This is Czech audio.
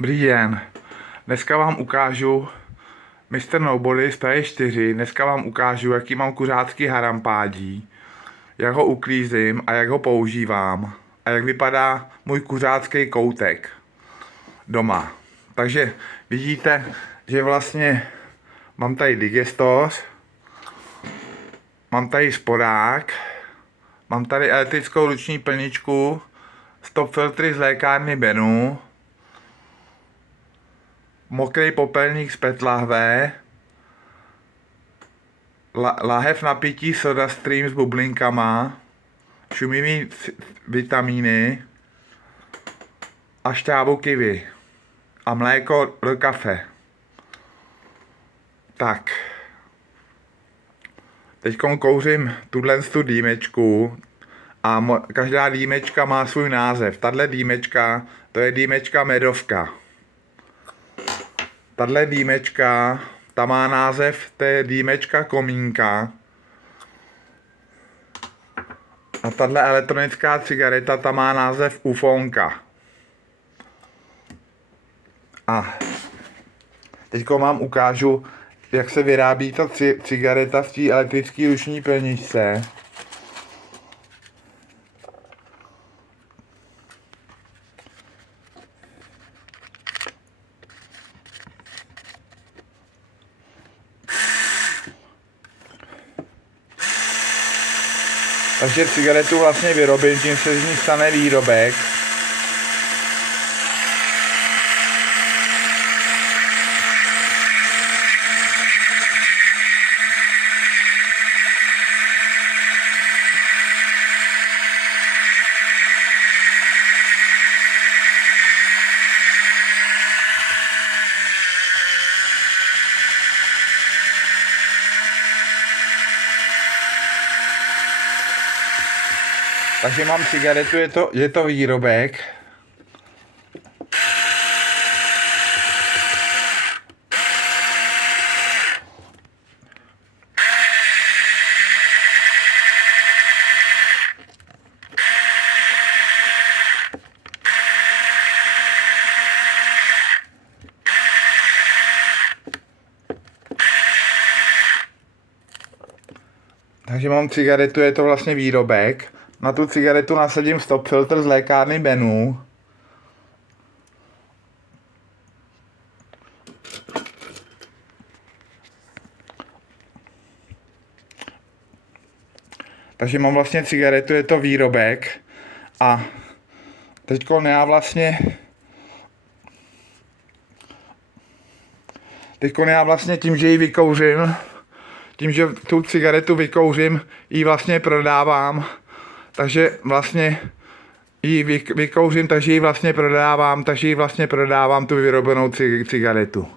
Dobrý den. Dneska vám ukážu Mr. Nobody z P4. Dneska vám ukážu, jaký mám kuřácký harampádí, jak ho uklízím a jak ho používám a jak vypadá můj kuřácký koutek doma. Takže vidíte, že vlastně mám tady digestor, mám tady spodák, mám tady elektrickou ruční plničku, stop filtry z lékárny Benu, mokrý popelník z PET lahve, lahev na pití SodaStream s bublinkama, šumivý vitamíny a šťávu kiwi a mléko do kafe. Tak. Teď kouřím tu dýmečku a každá dýmečka má svůj název. Tahle dýmečka, to je dýmečka medovka. Tahle dýmečka, ta má název, to je dýmečka komínka. A tahle elektronická cigareta, ta má název ufonka. A teď vám ukážu, jak se vyrábí ta cigareta v té elektrické ruční plničce. Takže cigaretu vlastně vyrobím, tím se z ní stane výrobek. Takže mám cigaretu, je to výrobek. Takže mám cigaretu, je to vlastně výrobek. Na tu cigaretu nasadím stop filtr z lékárny Benu. Takže mám vlastně cigaretu, je to výrobek. A teďko já vlastně tím, že ji vykouřím, tím, že tu cigaretu vykouřím, ji vlastně prodávám. Takže vlastně ji vykouřím, takže ji vlastně prodávám tu vyrobenou cigaretu.